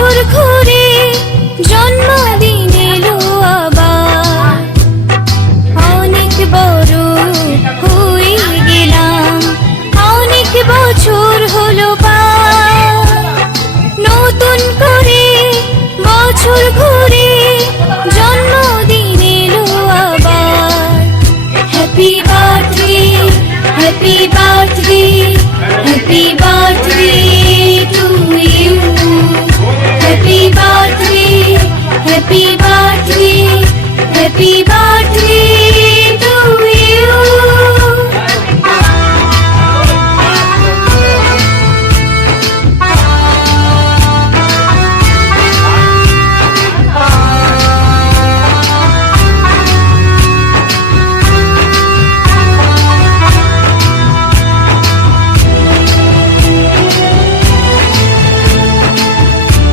বছর ঘুরে জন্মদিন এলো আবার, অনেক বড় হয়ে গেলাম, অনেক বছর হলো পার। নতুন করে বছর ঘুরে জন্মদিন এলো আবার। Happy birthday, happy birthday, happy birthday to you.